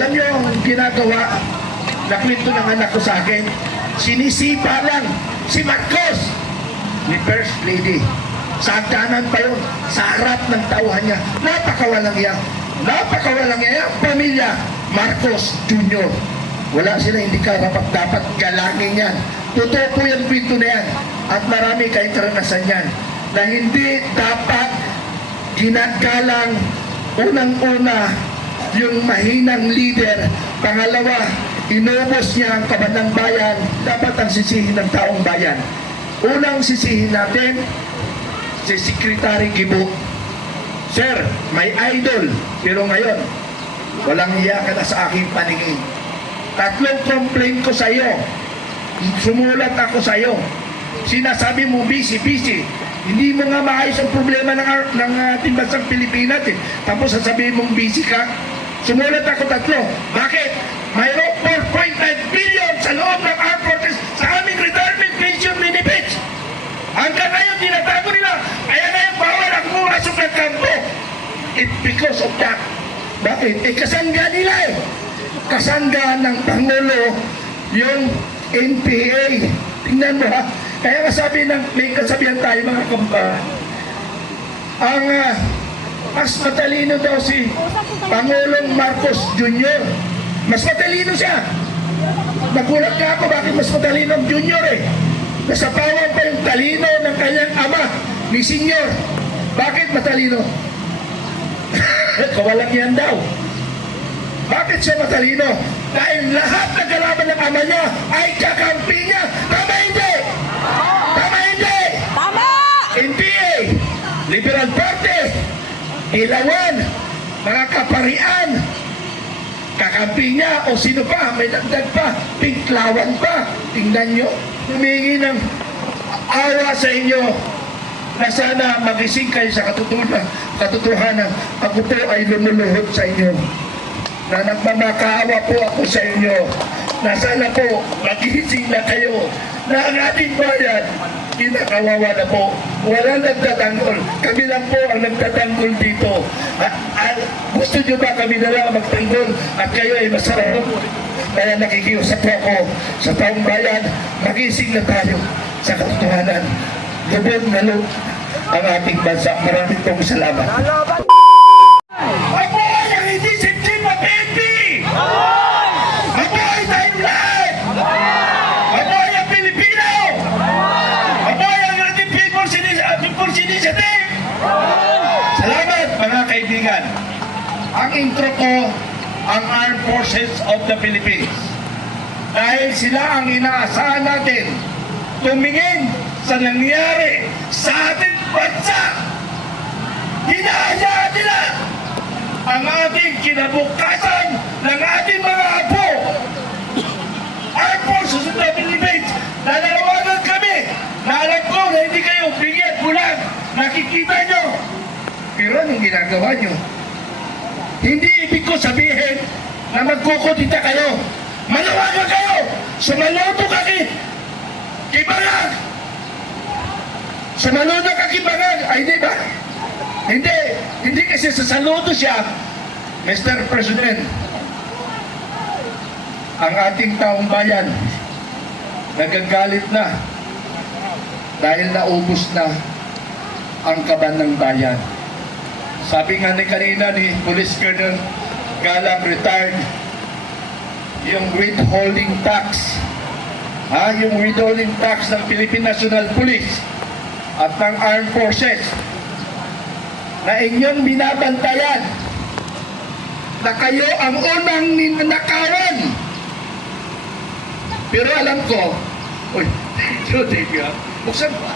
Alam niyo ang ginagawa na kwento ng anak ko sa akin? Sinisipa lang si Marcos ni First Lady. Sa hagdanan pa yun, sa harap ng tauhan niya. Napakawalang iya. Napakawalang iya. Pamilya Marcos Jr. Wala sila, hindi ka dapat galangin yan. Totoo po yung kwento na yan. At marami kayong karanasan yan. Na hindi dapat ginagalang unang-una yung mahinang leader. Pangalawa, inubos niya ang kaban ng bayan. Dapat ang sisihin ng taong bayan. Unang sisihin natin, si Secretary Gibo. Sir, may idol, pero ngayon, walang iya ka na sa aking paningin. 3 complaint ko sa iyo. Sumulat ako sa iyo. Sinasabi mo, busy. Hindi mo nga maayos ang problema ng ating bansang Pilipinas. Tapos sasabihin mong busy ka. Sumulat ako 3. Bakit? Mayroong 4.9 billion sa loob ng armed forces sa aming retirement pension benefits. Hanggang ngayon, tinatago nila. Kaya ngayon, bawal ang pumasok ng kampo. It's because of that. Bakit? Kasangga nila eh. Kasangga ng Pangulo yung NPA. Tingnan mo ha. Kaya may kasabihan tayo mga kumpa. Ang mas matalino daw si Pangulong Marcos Jr. Mas matalino siya. Nagulat ka ako bakit mas matalino ang Junior eh. Nasapawan pa yung talino ng kanyang ama ni Senior. Bakit matalino? Kawalang yan daw. Bakit siya matalino? Dahil lahat ng kalaban ng ama niya ay kakampi niya. Tama hindi? Tama hindi? Tama! NPA, Liberal Party, Ilawan, mga kaparian, kakampi niya o sino pa, may dagdag pa, Pinklawan pa. Tingnan nyo, humingi ng awa sa inyo na sana magising kayo sa katotohanan. Ako po ay lumuluhod sa inyo na nagmamakaawa po ako sa inyo na sana po magising na kayo na ang ating bayan kinakawawa na po. Walang nagtatanggol. Kami lang po ang nagtatanggol dito. Gusto nyo ba kami na lang magtanggol at kayo ay masarap? Kaya nakikiusap po ako sa taong bayan, magising na tayo sa katotohanan. Lubog na loob ang ating bansa. Maraming pong salamat. Ako ay ang hindi simsim na PNP! Ako ay tayong lahat! Ako ay ang Pilipino! Ako ay ang ating People's Initiative! Salamat mga kaibigan! Ang intro ko, ang Armed Forces of the Philippines. Dahil sila ang inaasahan natin tumingin sa nangyari sa ating bansa. Hinahayaan nila ang ating kinabukasan ng ating mga apo. Armed Forces of the Philippines, nananawagan kami na alam ko na hindi kayo bigyan bulan. Nakikita nyo. Pero anong ginagawa nyo? Hindi ibig ko sabihin na magkukutita kayo. Manawagan kayo. Sumaludo ka Kibangan! Sumaludo ka Kibangan! Ay, di ba? Hindi kasi sasaludo siya, Mr. President. Ang ating taong bayan nagagalit na dahil naubos na ang kaban ng bayan. Sabi nga kanina ni Police Colonel Galang retired, yung withholding tax, yung withholding tax ng Philippine National Police at ng Armed Forces na inyong binabantayan na kayo ang unang ninanakawan. Pero alam ko, buksan pa.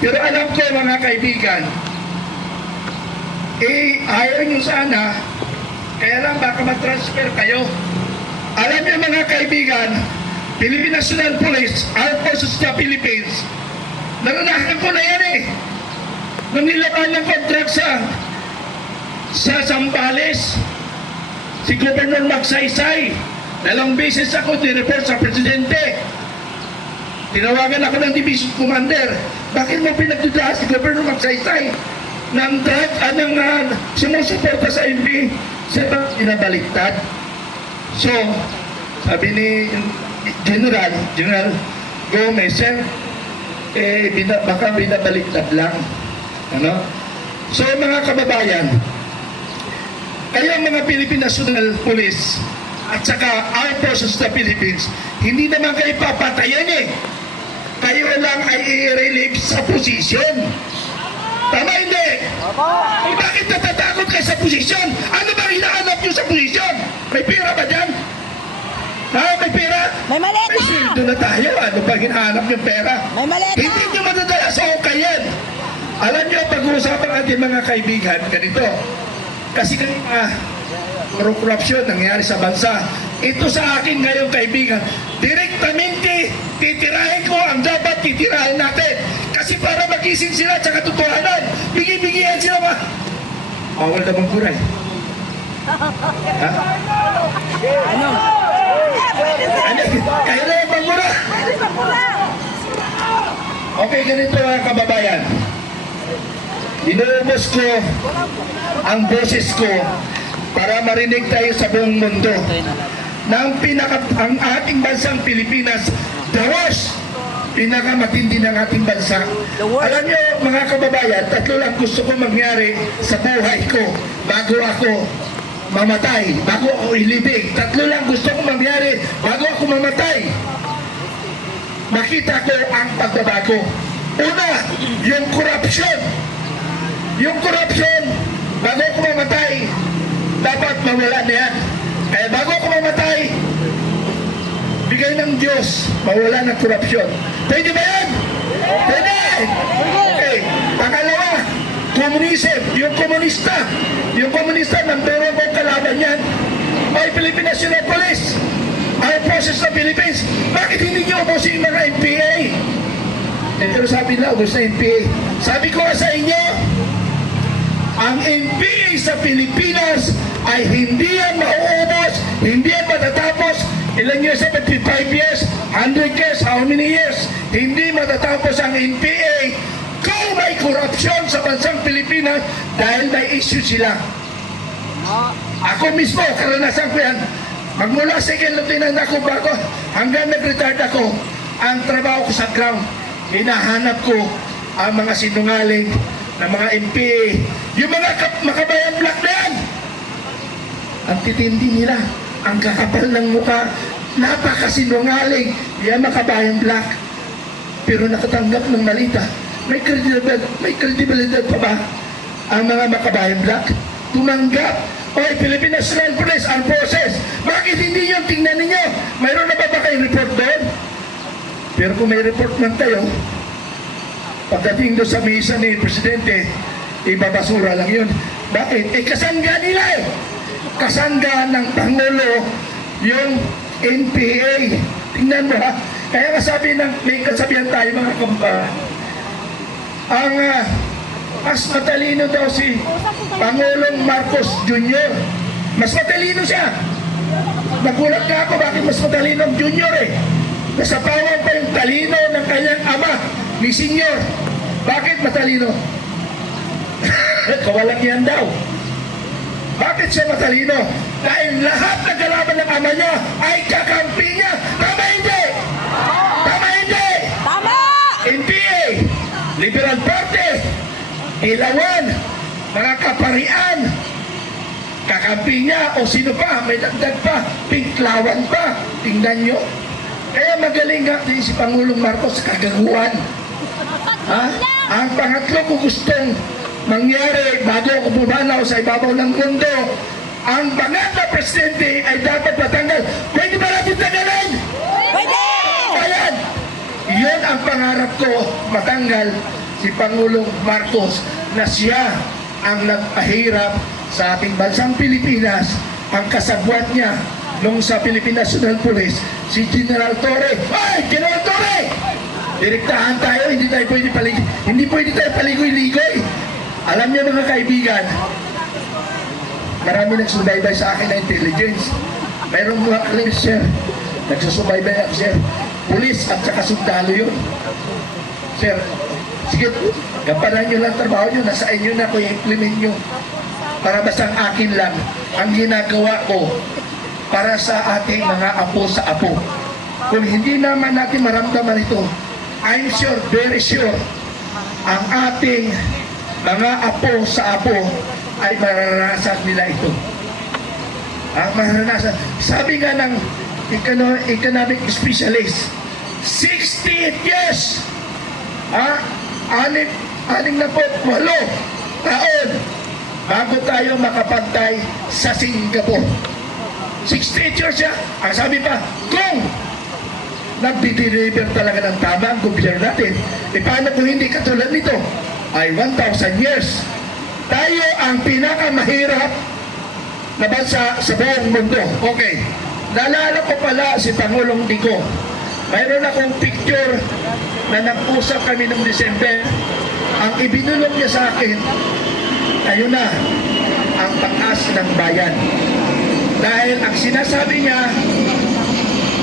Pero alam ko mga kaibigan, ayaw nyo sana, kaya lang baka mag-transfer kayo. Alam niyo mga kaibigan, Philippine National Police, Armed Forces of the Philippines, naranasan ko na yan eh. Nung nilaban ng contract sa Zambales, si Governor Magsaysay, 2 beses ako dineport sa Presidente. Tinawagan ako ng Division Commander, bakit mo pinagdudahan si Governor Magsaysay ng sumusuporta sa MP? Siyempre, pinabaliktad. So, sabi ni General Gomez, sir, baka binabaliktad lang. Ano? So, mga kababayan, kayo mga Philippine National Police at saka Armed Forces of the Philippines, hindi naman kayo papatayan eh. Kayo lang ay i-relieve sa posisyon. Tama hindi? Eh, bakit natatakot ka sa posisyon? Ano bang hinahanap nyo sa posisyon? May pera ba dyan? Ha? May pera? May maleta! May sweldo na tayo. Ano bang hinahanap yung pera? May maleta! Hindi nyo madadala sa ukayan. Alam nyo, pag-uusapan natin mga kaibigan, ganito. Kasi kanina, korupsyon nangyari sa bansa. Ito sa akin ngayon kaibigan, direktamente titirahin ko ang dapat titirahin natin. Kasi para magising sila sa katotohanan, bigi-bigihan sila ba? Bawal na magburay. Ha? Ano? Ano? Kaya na yung magmura? Okay, ganito mga kababayan. Inuubos ko ang boses ko para marinig tayo sa buong mundo na ang ating bansang Pilipinas, the worst, pinakamatindi ng ating bansa. Alam niyo mga kababayan, tatlo lang gusto ko mangyari sa buhay ko bago ako mamatay, bago ako ilibing. Tatlo lang gusto ko mangyari bago ako mamatay. Makita ko ang pagbabago. Una, yung korupsyon. Yung korupsyon, bago ako mamatay, dapat mawala na yan. Kaya bago ako mamatay, bigay ng Diyos, mawala ng korupsyon. Pwede ba yan? Pwede! Okay. Pangalawa, communism, yung komunista. Yung komunista, number one kong kalaban yan, ay Philippine National Police. Armed Forces of the Philippines. Bakit hindi nyo ubusin yung mga NPA? Pero sabi na, ubus na NPA. Sabi ko sa inyo, ang NPA sa Pilipinas ay hindi yan mauubos, hindi yan matatapos. Ilan years, 75 years, 100 years, how many years? Hindi matatapos ang NPA kung may korupsyon sa bansang Pilipinas dahil may issue sila. Ako mismo, karanasan ko yan. Magmula second lieutenant ako bago hanggang nag-retired ako, ang trabaho ko sa ground, hinahanap ko ang mga sinungaling ng mga NPA. Yung mga makabayan black na yan, ang titindi nila, ang kakapal ng mukha, napakasinungaling, yan makabayan black. Pero nakatanggap ng malita. May credibility pa ba ang mga makabayan black? Tumanggap. Oy, Philippine National Police, Armed Forces, bakit hindi yung tingnan ninyo? Mayroon na ba kayong report doon? Pero kung may report man tayo, pagdating doon sa misa ni Presidente, ibabasura lang yun. Bakit? Kasangga nila eh. Kasangga ng Pangulo yung NPA. Tingnan mo ha. Kaya kasabi ng, may kasabihan tayo mga kumpa, ang mas matalino daw si Pangulong Marcos Jr. Mas matalino siya. Nagulat ka ako bakit mas matalino ang Jr. eh. Nasapawan pa yung talino ng kanyang ama ni Senior. Bakit matalino? Kawalang yan daw. Bakit siya matalino? Dahil lahat ng kalaban ng ama niya ay kakampi niya. Tama hindi? Tama hindi? Tama! NPA, Liberal Party, Ilawan, mga kaparian, kakampi niya o sino pa, may dagdag pa, Pinklawan pa. Tingnan nyo. Kaya magaling nga din si Pangulong Marcos sa kagaguhan. Ha? Ang pangatlo ko gustong mangyari bago ako bumanaw sa ibabaw ng mundo, ang bangat na presidente ay dapat matanggal. Pwede ba natin tanggalin? Pwede! Ayan! Yun ang pangarap ko, matanggal si Pangulong Marcos na siya ang nagpahirap sa ating bansang Pilipinas. Ang kasabwat niya nung sa Philippine National Police, si General Torre. Ay! General Torre! Direktahan tayo, hindi pwede tayo paligoy-ligoy. Alam niyo mga kaibigan, marami nagsubaybay sa akin na intelligence. Mayroong mga claims, sir. Nagsusubaybay ako, sir. Pulis at saka sundalo yun. Sir, sige, gampanan nyo lang trabaho nyo. Nasa inyo na ko i-implement nyo. Para basta ang akin lang, ang ginagawa ko para sa ating mga apo sa apo. Kung hindi naman natin maramdaman ito, I'm sure, very sure, ang ating mga apo sa apo ay mararanasan nila ito. Ang mararanasan. Sabi nga ng economic specialist, 68 years! Anim na po, 8 taon bago tayo makapantay sa Singapore. 68 years siya. Ang sabi pa, kung nagdi-deliver talaga ng tama ang gobyerno natin, paano kung hindi katulad nito? Ay 1,000 years. Tayo ang pinakamahirap na bansa sa buong mundo. Okay. Naalala ko pala si Pangulong Dico. Mayroon akong picture na nag-usap kami noong December. Ang ibinulong niya sa akin, ayun na, ang pag-as ng bayan. Dahil ang sinasabi niya,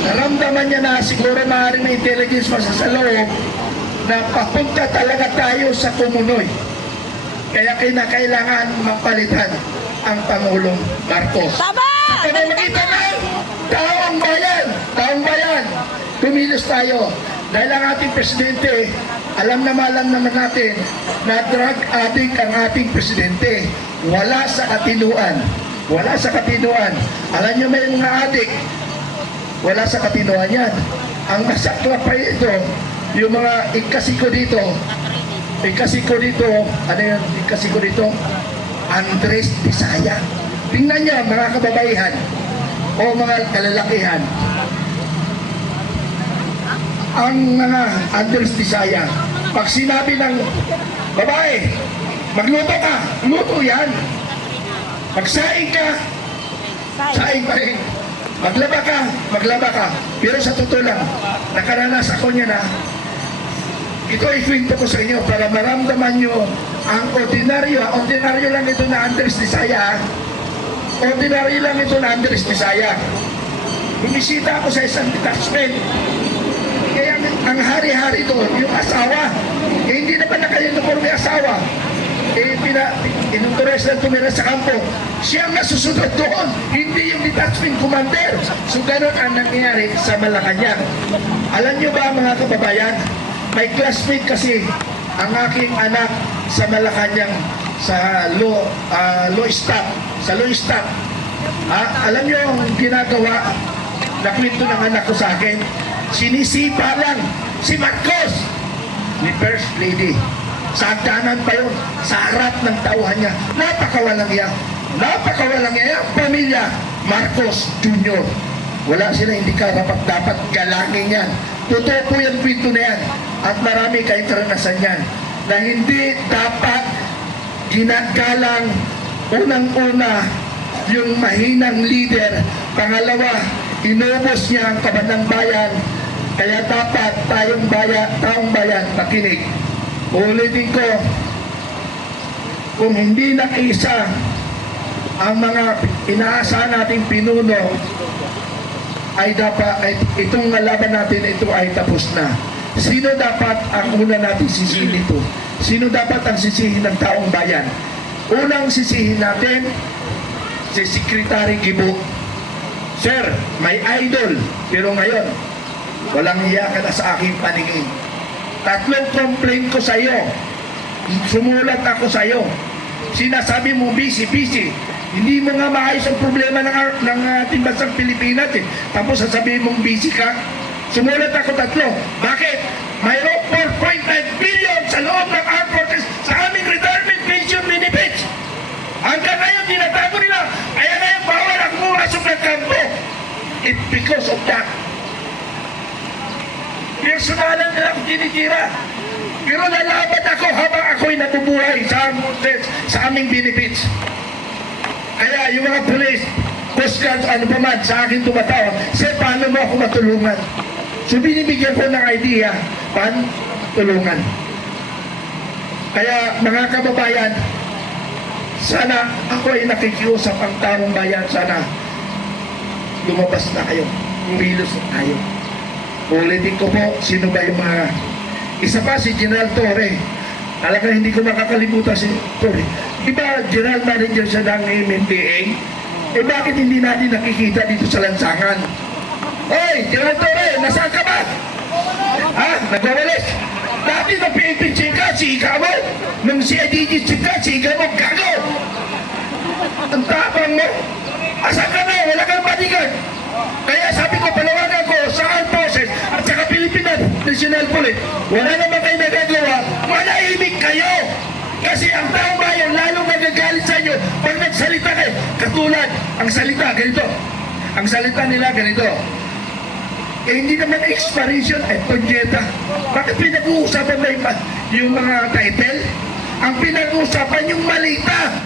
naramdaman niya na siguro maaaring may intelligence pa sa loob na papunta talaga tayo sa kumunoy. Kaya kinakailangan mapalitan ang Pangulong Marcos. Tama! Sa pamamagitan ng taong bayan, kumilos tayo. Dahil ang ating presidente, alam naman natin na drug addict ang ating presidente. Wala sa katinuan. Wala sa katinuan. Alam niyo may mga addict, wala sa katinuan yan. Ang masakla pa ito, yung mga ikasiko dito, ano yun, ikasiko dito? Andres Bisaya. Tingnan niya mga kababaihan o mga kalalakihan. Ang mga Andres Bisaya, pag sinabi ng babae, magluto ka, luto yan. Magsaing ka, saing pa rin. Maglaba ka. Pero sa totoo lang, nakaranas ako niya na, ito ikwento ko sa inyo para maramdaman nyo ang ordinaryo lang ito na Andres Bisaya. Ordinaryo lang ito na Andres Bisaya. Bumisita ako sa isang detachment. Kaya ang hari-hari doon, yung asawa, hindi naman naka-uniform yung asawa. Inutures na tumira sa kampo. Siya ang nasusunod doon, hindi yung detachment commander. So ganun ang nangyayari sa Malacanang. Alam nyo ba mga kababayan, may classmate kasi ang aking anak sa Malacanang sa law staff. Alam nyo ang ginagawa na kwento ng anak ko sa akin, sinisipa lang si Marcos ni First Lady. Sa hagdanan pa yun, sa harap ng tauhan niya. Napakawalang iya. Pamilya Marcos Jr. Wala sila, hindi ka dapat galangin yan. Totoo po yung kwento na yan. At marami kayong karanasan yan. Na hindi dapat ginagalang unang-una yung mahinang leader. Pangalawa, inubos niya ang kaban ng bayan. Kaya dapat taong bayan, makinig. Ulitin ko, kung hindi nakiisa ang mga inaasahan nating pinuno, ay dapat itong laban natin ito ay tapos na. Sino dapat ang una natin sisihin ito? Sino dapat ang sisihin ng taong bayan? Unang sisihin natin si Secretary Gibo. Sir, may idol, pero ngayon walang hiya ka na sa aking paningin. 3 complaint ko sa iyo. Sumulat ako sa iyo. Sinasabi mo busy. Hindi mo nga maayos ang problema ng ating bansang Pilipinas eh. Tapos sasabihin mong busy ka. Sumulat ako 3. Bakit? Mayroong 4.9 billion sa loob ng armed forces sa aming retirement pension benefits. Hanggang ngayon, tinatago nila. Kaya ngayon, bawal ako pumasok ng kampo. It's because of that. Personalan nila akong tinitira. Pero lalaban ako habang ako'y nabubuhay sa aming benefits. Kaya yung mga police, Coast Guard, ano pa man, sa akin tumatawa, sir, paano mo ako matulungan? So binibigyan ko ng idea, paano tulungan? Kaya mga kababayan, sana ako ay nakikiusap ang taong bayan, sana lumabas na kayo, umilos na tayo. Ulitin ko po, sino ba yung mga... Isa pa si General Torre. Talaga hindi ko makakalimutan si Torre. Di ba General Manager siya ng MMDA? Eh bakit hindi natin nakikita dito sa lansangan? Hoy, General Torre, nasaan ka ba? Ha? Nagwawalis? Dati na PNP chief ka, si Ikamo. Nung CIDG chief ka, si Ikamo, gago. Ang tapang mo. Asan ka na? Wala kang bodyguard. Kaya sabi ko, palawagan ko sa armed forces at saka Philippine National Police, wala naman kayo nagagawa, manahimik kayo! Kasi ang taong bayan lalong nagagalit sa inyo pag nagsalita kayo. Katulad, ang salita, ganito. Ang salita nila, ganito. Eh, hindi naman expiration, punyeta. Bakit pinag-uusapan ba yung mga title? Ang pinag-uusapan yung malita.